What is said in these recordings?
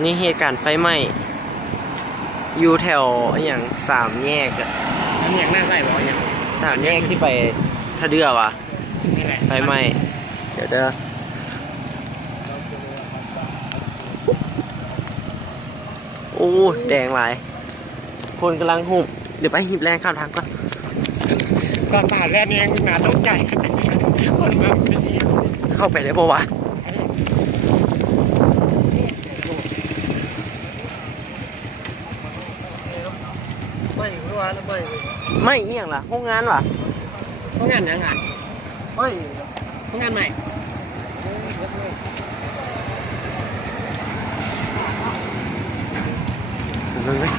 นี่เหตุการณ์ไฟไหม้อยู่แถวอย่างสามแยกอะ น้ำอย่างน่าใส่บ่อย่าง สามแยกที่ไปท่าเรือวะ นี่แหละ ไฟไหม้เดี๋ยวเด้อโอ้แดงหลายคนกำลังหุบเดี๋ยวไปหิบแรงข้ามทางก่อน ตอนผ่านแรกนี่ยังหนาต้องใจคนแบบไม่ดี เข้าไปได้ปะวะไม่เอี่ยงล่ะห้องงานวะ ห้องงานยังไงห้องงานใหม่ นั่นเลย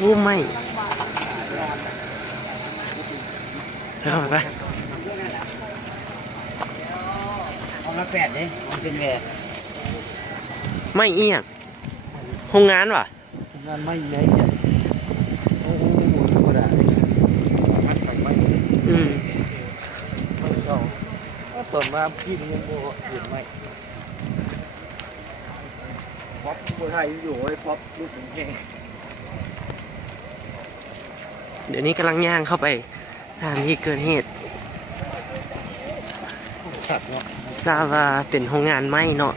โอ้ไม่เข้าไป ห้องละ8ดิห้องเป็นแหวน ไม่เอี่ยงห้องงานวะ งานไม่ใหญ่โอ้โหก็ได้มันไปไม่ อืม ก็ต้นมาพี่ยังโบเห็นไหมป๊อปบัวไทยอยู่ไอ้ป๊อปลูกถึงแก่ เดี๋ยวนี้กำลังย่างเข้าไปสถานที่เกิดเหตุ ขัดเนาะ ทราบว่าเป็นโรงงานไหม้เนาะ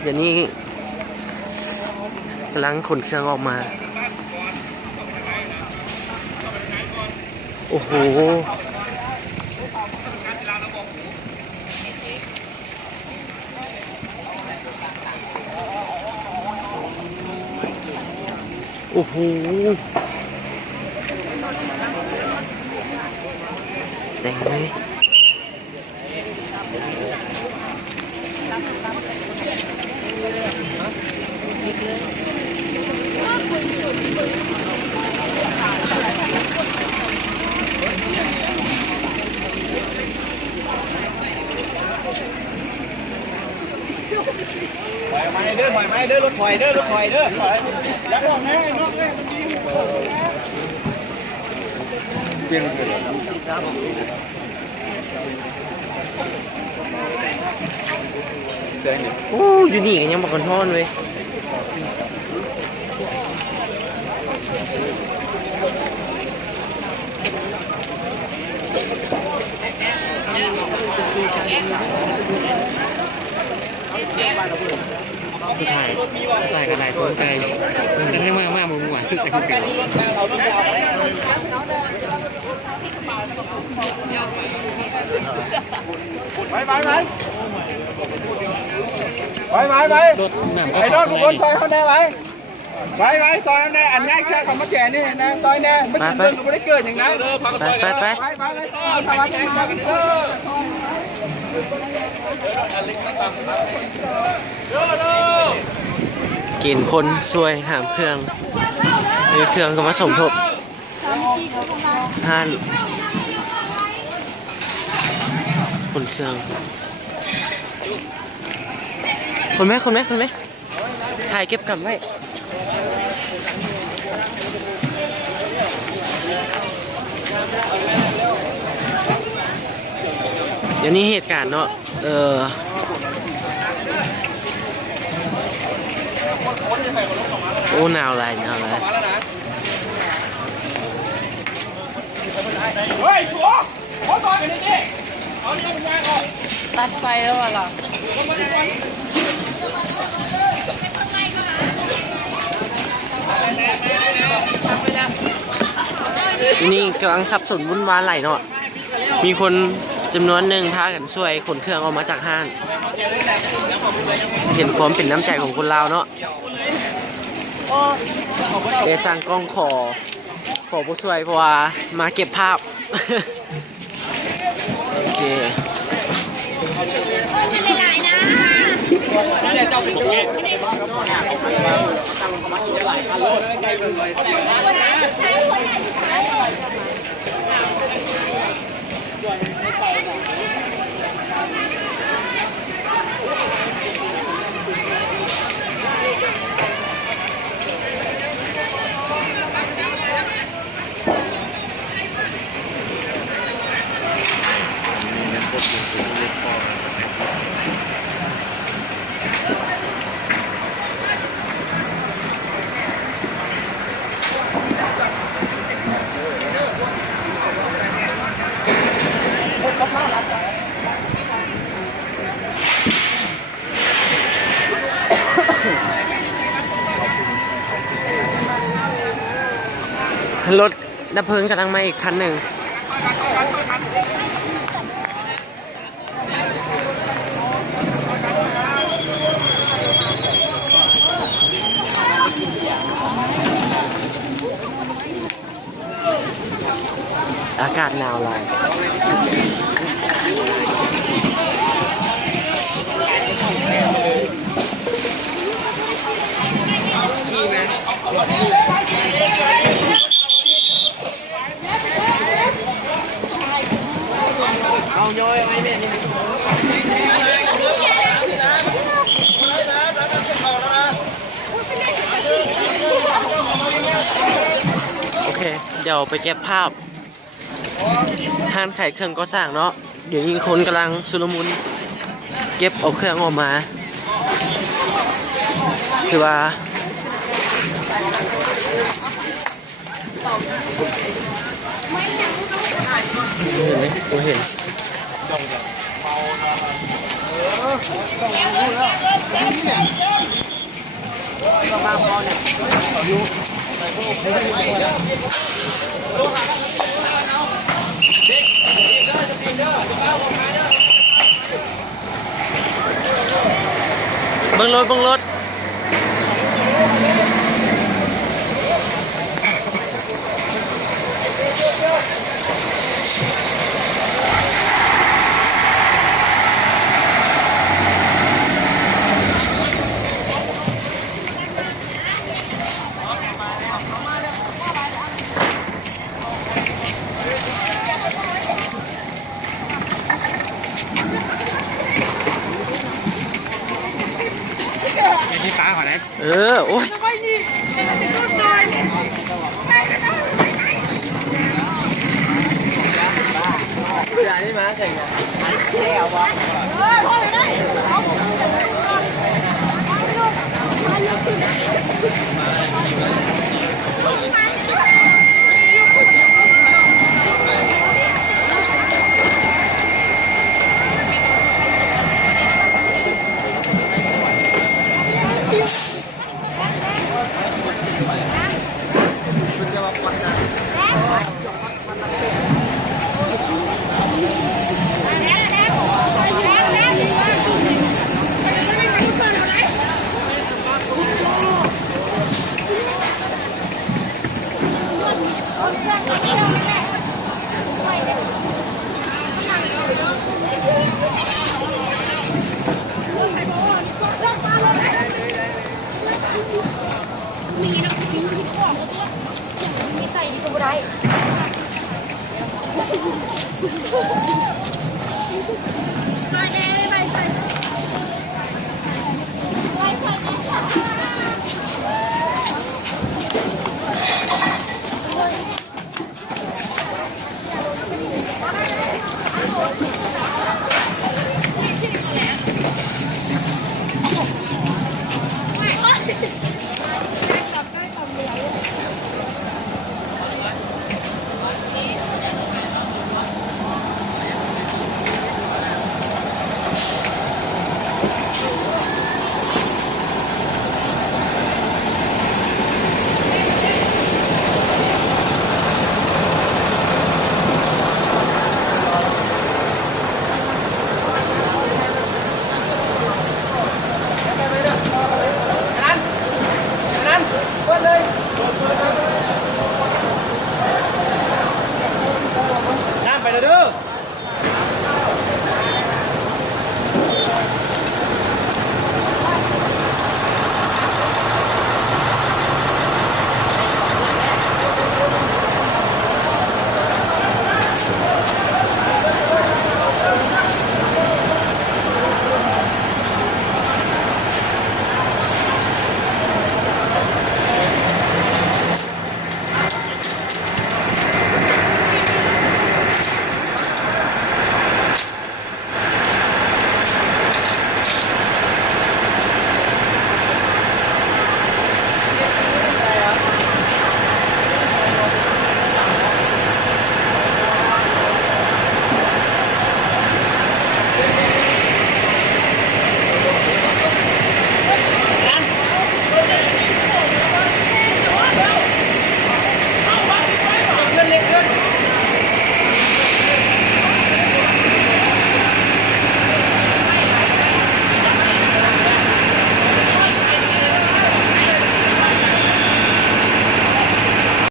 เดี๋ยวนี้กำลังขนเครื่องออกมาโอ้โหโอ้โหแดงเลยปล่อยไม้เด้อปล่อยไม้เด้อรถปล่อยเด้อรถปล่อยเด้อแล้วบอกแม่นอกเลยเปลี่ยนโอ้อยู่นี่กันยังบอกกันทอนเว้ยสุดท้ายจ่ายกันหลายคนใจจะให้มากๆมั่วๆจะกันไปรถน้ำก็ไอ้รถทุกคนซอยเขาแน่ไว้ซอยเขาแน่อันนี้แค่คำว่าแก่นี่นะซอยแน่ไม่ถึงเรื่องไม่ได้เกิดอย่างนั้น กินคนช่วยหามเครื่องมีเครื่องก็มาสมทบห้านคนเครื่องคนไหมถ่ายเก็บกลับไว้เดี๋ยวนี้เหตุการณ์เนาะโอ้หนาวไรเฮ้ยชัวขอซอยกันดิเอาเนี่ยมันง่ายก่อนตัดไฟแล้วเหรอนี่กำลังสับสนวุ่นวายไหลเนาะมีคนจำนวนหนึ่งพากันช่วยขนเครื่องออกมาจากห้างเห็นความเป็นน้ำใจของคนลาวเนาะเดสั่งกล้องขอผู้ช่วยเพราะว่ามาเก็บภาพโอเค รถดับเพลิงกำลังมาอีกคันหนึ่งอากาศหนาวเลยเอาย่อยไว้เนี่ยโอเคเดี๋ยวไปเก็บภาพห้านไข่เครื่องก็สร้างเนาะเดี๋ยวนี้คนกำลังชุลมุนเก็บเอาเครื่องออกมาคือว่าเห็นบังรถที่ตาขอไหนโอ้ยเวลาที่มาแต่งงานแค่เอาบ้ซอยแดง